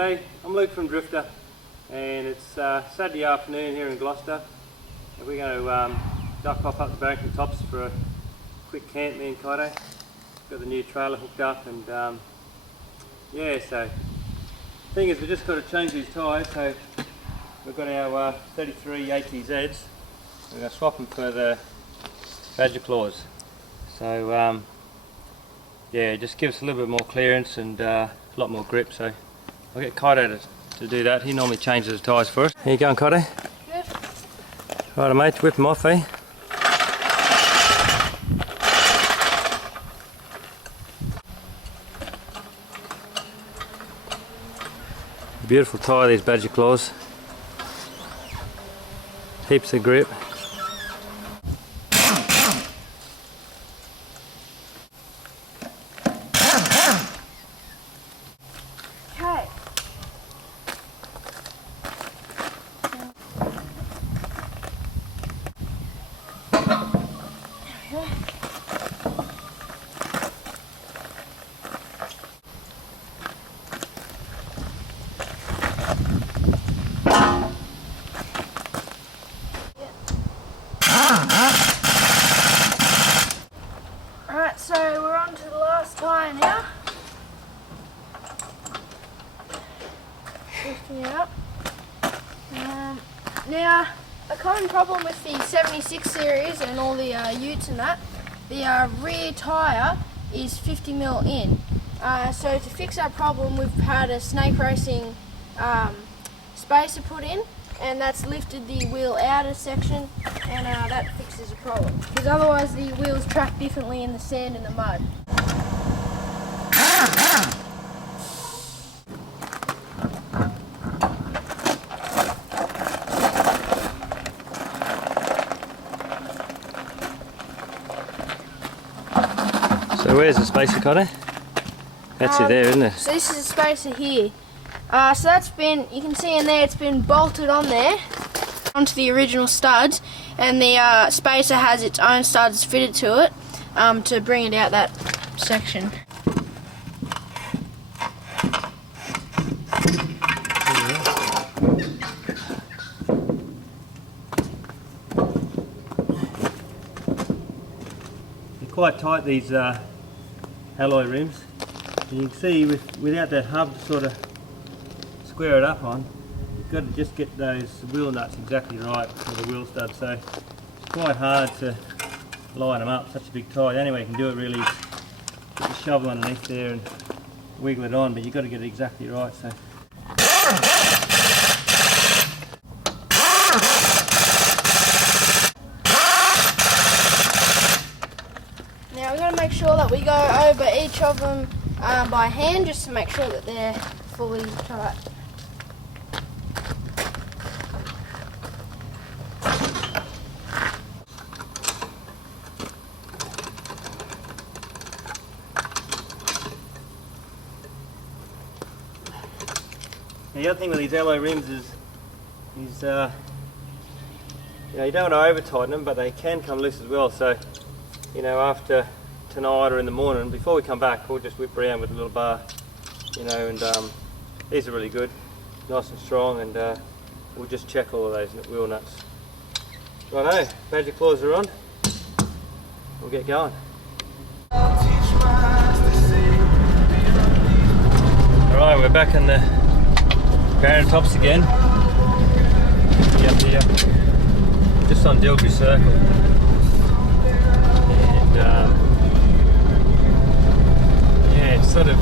G'day, I'm Luke from Drifter, and it's Saturday afternoon here in Gloucester, and we're going to duck off up the Barrington Tops for a quick camp, me and Kaito. Got the new trailer hooked up, and yeah, so the thing is, we just got to change these tyres. So we've got our 33 ATZs, we're going to swap them for the Badger Claws. So yeah, it just gives us a little bit more clearance and a lot more grip. So I'll get Kaito to do that. He normally changes the tyres for us. How you going, Kaito? Good. Righto, mate, whip them off, eh? Beautiful tyre, these Badger Claws. Heaps of grip. Okay. Alright, so we're on to the last tyre now. Lifting it up. Now, a common problem with the 76 series and all the utes and that, the rear tyre is 50mm in. So to fix that problem, we've had a snake racing spacer put in, and that's lifted the wheel outer section, and that fixes the problem. Because otherwise the wheels track differently in the sand and the mud. So where's the spacer, Kaito? That's it there, isn't it? So this is a spacer here. So that's been, you can see in there, it's been bolted on there onto the original studs, and the spacer has its own studs fitted to it to bring it out that section. They're quite tight, these alloy rims. And you can see without that hub to sort of square it up on, you've got to just get those wheel nuts exactly right for the wheel stud. So it's quite hard to line them up, such a big tie. The only way you can do it really is put the shovel underneath there and wiggle it on, but you've got to get it exactly right. So. Now we've got to make sure that we go over each of them by hand, just to make sure that they're fully tight. The other thing with these alloy rims is you know, you don't want to over tighten them, but they can come loose as well. So, you know, after tonight or in the morning, before we come back, we'll just whip around with a little bar, you know, and these are really good, nice and strong, and we'll just check all of those wheel nuts. Righto, Badger Claws are on. We'll get going. Alright, we're back in the Barrington Tops again. Up here, just on Dilgry Circle. And yeah, it's sort of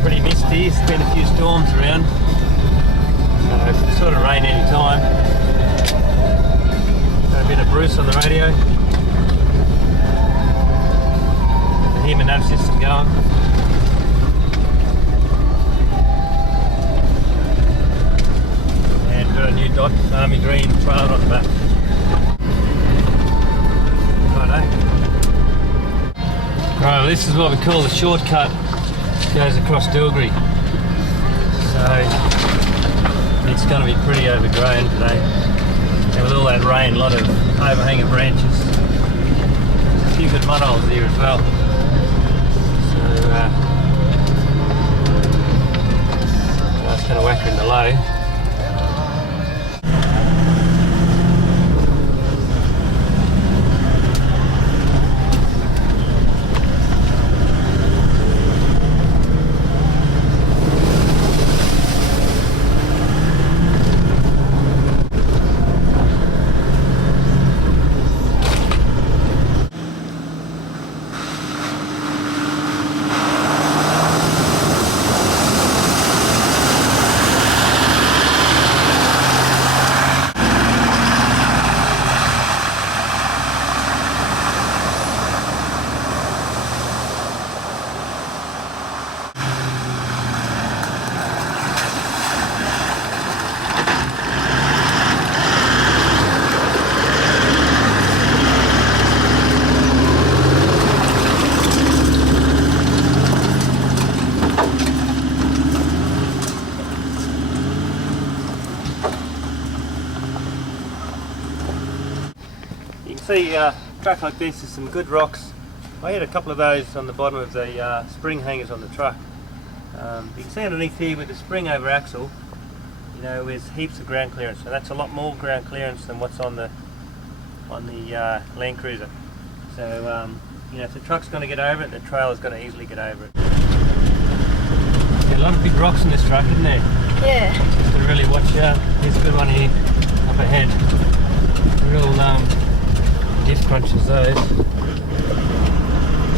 pretty misty. There's been a few storms around. It's sort of rain any time. Got a bit of Bruce on the radio. The HEMA nav system going. Got a new Dodge Army Green trailer on the back. Right, this is what we call the shortcut. Goes across Dilgry. So it's going to be pretty overgrown today. And with all that rain, a lot of overhanging branches. A few good mud holes here as well. So just going to whack her in the low. You can see a truck like this is some good rocks. I had a couple of those on the bottom of the spring hangers on the truck. You can see underneath here with the spring over axle, you know, there's heaps of ground clearance. So that's a lot more ground clearance than what's on the Land Cruiser. So you know, if the truck's going to get over it, the trailer's going to easily get over it. Got a lot of big rocks in this truck, isn't there? Yeah. Just to really watch out. Here's a good one here up ahead. Real gift crunches those.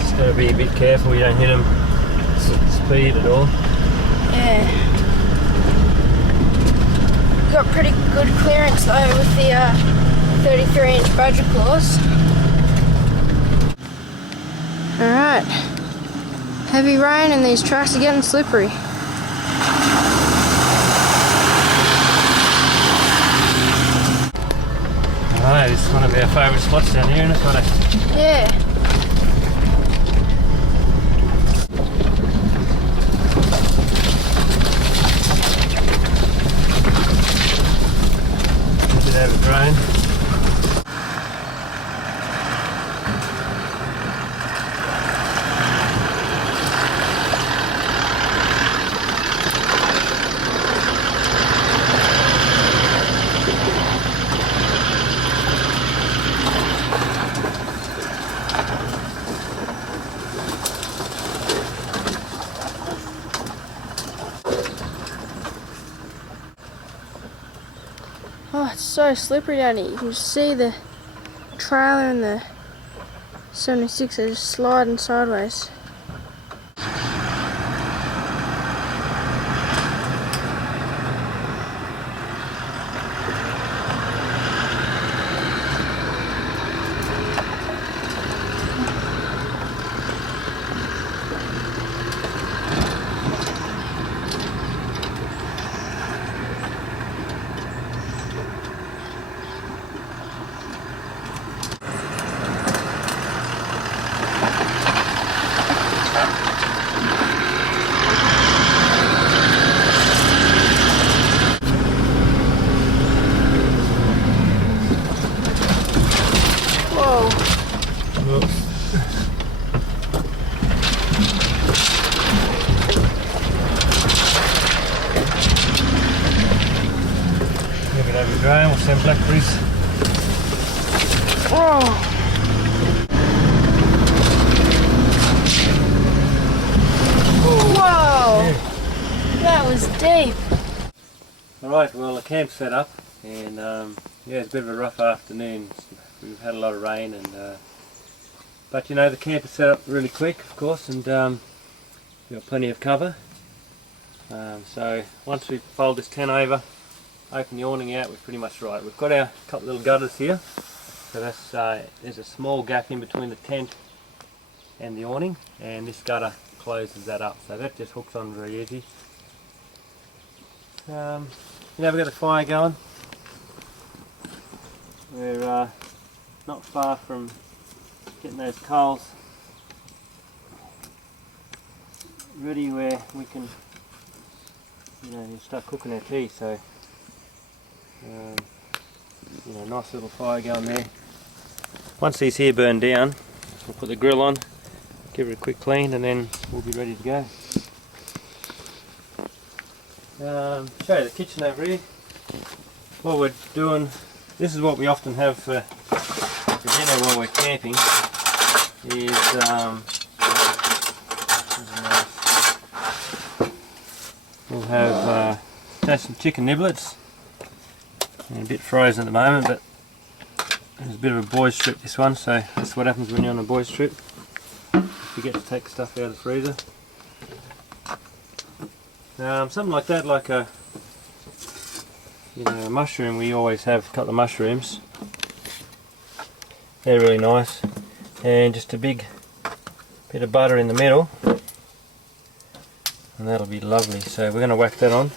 Just got to be a bit careful you don't hit them at speed at all. Yeah. Got pretty good clearance though with the 33-inch budget claws. Alright. Heavy rain and these tracks are getting slippery. Alright, this is one of our favourite spots down here, isn't it, Connie? Yeah. A bit over drain. Oh, it's so slippery down here. You can just see the trailer and the 76 are just sliding sideways. Over drain, we'll send blackberries. Oh. Whoa! Yeah. That was deep. Alright, well the camp's set up and yeah, it's a bit of a rough afternoon. We've had a lot of rain and but you know, the camp is set up really quick of course, and we've got plenty of cover. So once we fold this tent over, open the awning out, we're pretty much right. We've got our couple little gutters here, so that's there's a small gap in between the tent and the awning, and this gutter closes that up, so that just hooks on very easy. You know, we've got a fire going. We're not far from getting those coals ready where we can, you know, start cooking our tea. So you know, nice little fire going there. Once these here burn down, we'll put the grill on, give it a quick clean, and then we'll be ready to go. Show you the kitchen over here. What we're doing, this is what we often have for dinner while we're camping, is we'll have some chicken niblets, and a bit frozen at the moment, but there's a bit of a boys trip this one, so that's what happens when you're on a boys trip. You forget to take stuff out of the freezer. Something like that, like a a mushroom. We always have a couple of mushrooms. They're really nice, and just a big bit of butter in the middle, and that'll be lovely. So we're going to whack that on.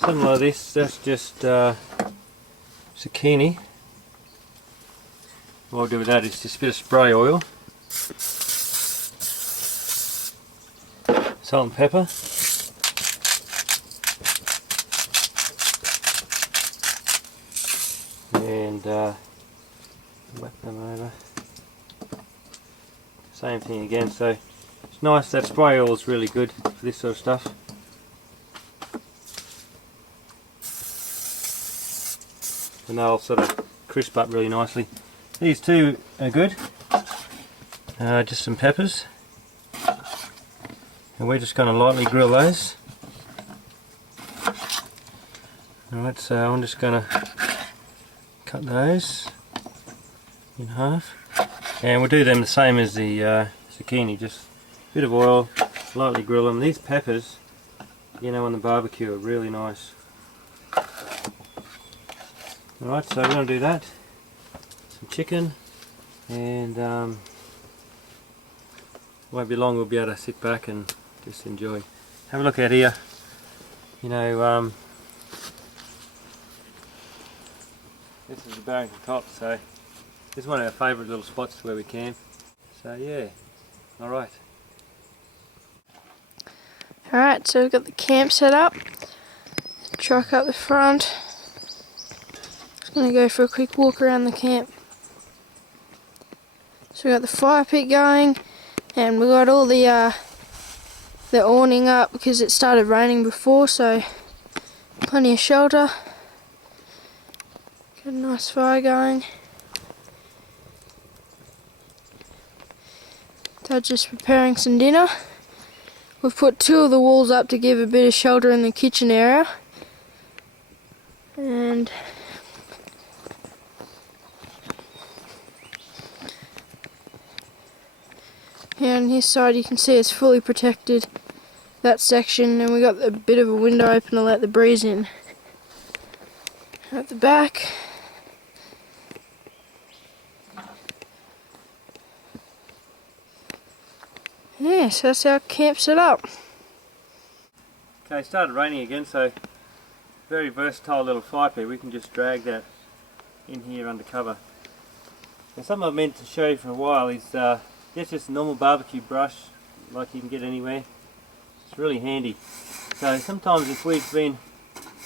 Something like this. That's just zucchini. What I'll do with that is just a bit of spray oil, salt and pepper, and whack them over. Same thing again. So it's nice. That spray oil is really good for this sort of stuff. And they'll sort of crisp up really nicely. These two are good. Just some peppers, and we're just going to lightly grill those. Alright, so I'm just going to cut those in half, and we'll do them the same as the zucchini, just a bit of oil, lightly grill them. These peppers, on the barbecue are really nice. Alright, so we're going to do that. Some chicken, and won't be long, we'll be able to sit back and just enjoy. Have a look out here. This is the Barrington Top, so this is one of our favourite little spots where we camp. So yeah, alright. Alright, so we've got the camp set up. Truck up the front. Just going to go for a quick walk around the camp. So we got the fire pit going, and we got all the awning up because it started raining before, so plenty of shelter. Got a nice fire going. Dad's just preparing some dinner. We've put two of the walls up to give a bit of shelter in the kitchen area, and here on his side you can see it's fully protected, that section, and we got a bit of a window open to let the breeze in. At the back, yeah, so that's our camp set up. Okay, it started raining again, so very versatile little fire pit. We can just drag that in here under cover. And something I've meant to show you for a while is just a normal barbecue brush, like you can get anywhere. It's really handy. So sometimes if we've been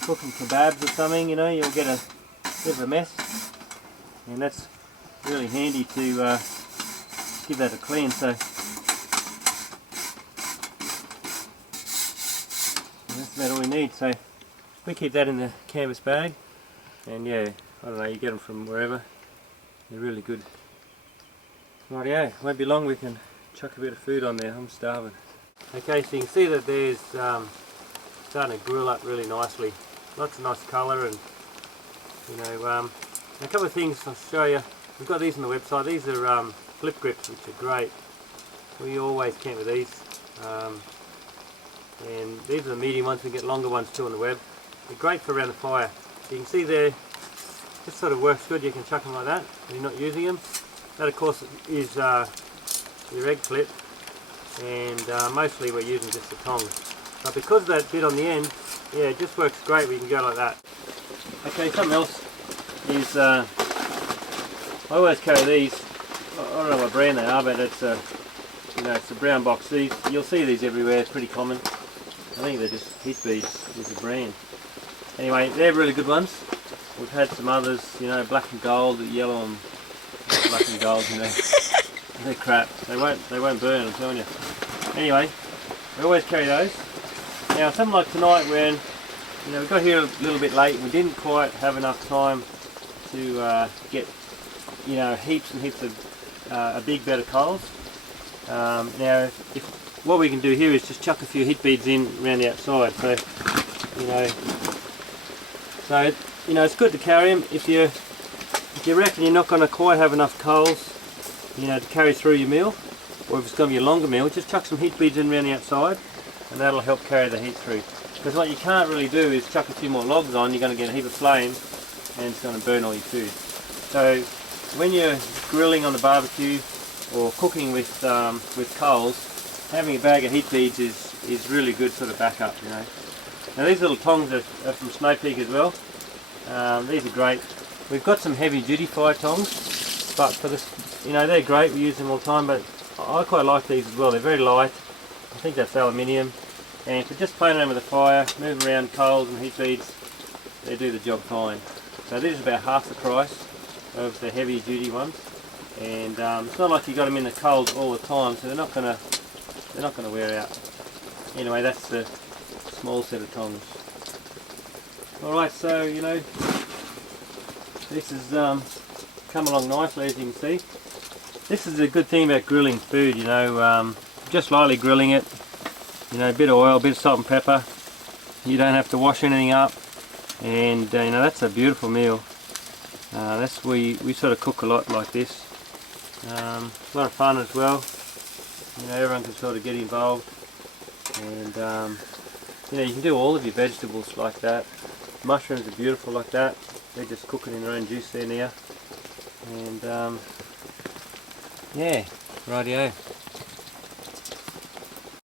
cooking kebabs or something, you'll get a bit of a mess, and that's really handy to give that a clean. So that's about all we need. So we keep that in the canvas bag, and yeah, I don't know, you get them from wherever. They're really good. Rightio, won't be long, we can chuck a bit of food on there. I'm starving. Okay, so you can see that there's starting to grill up really nicely. Lots of nice colour, and a couple of things I'll show you. We've got these on the website. These are flip grips, which are great. We always camp with these. And these are the medium ones. We get longer ones too on the web. They're great for around the fire. So you can see there, this sort of works good. You can chuck them like that when you're not using them. That of course is your egg flip, and mostly we're using just the tongs. But because of that bit on the end, yeah, it just works great. We can go like that. Okay, something else is I always carry these. I don't know what brand they are, but it's it's a brown box. These, you'll see these everywhere. It's pretty common. I think they're just Heat Beads is the brand. Anyway, they're really good ones. We've had some others, black and gold, yellow and black and gold. They're crap. They won't burn, I'm telling you. Anyway, we always carry those. Now something like tonight when we got here a little bit late, we didn't quite have enough time to get heaps and heaps of a big bed of coals. Now what we can do here is just chuck a few heat beads in around the outside. So it's good to carry them if you reckon you're not going to quite have enough coals to carry through your meal, or if it's going to be a longer meal, just chuck some heat beads in around the outside and that'll help carry the heat through. Because what you can't really do is chuck a few more logs on, you're going to get a heap of flame and it's going to burn all your food. So when you're grilling on the barbecue or cooking with coals, having a bag of heat beads is really good sort of backup. Now these little tongs are from Snow Peak as well. These are great. We've got some heavy duty fire tongs, but for this, they're great, we use them all the time, but I quite like these as well. They're very light. I think that's aluminium, and for just playing around with the fire, moving around coals and heat beads, they do the job fine. So these are about half the price of the heavy duty ones, and it's not like you got them in the coals all the time, so they're not gonna wear out. Anyway, that's the small set of tongs. Alright, so this has come along nicely, as you can see. This is a good thing about grilling food, just lightly grilling it, a bit of oil, a bit of salt and pepper. You don't have to wash anything up, and that's a beautiful meal. We sort of cook a lot like this. It's a lot of fun as well. Everyone can sort of get involved, and you can do all of your vegetables like that. Mushrooms are beautiful like that. They're just cooking in their own juice there now. And yeah, rightio.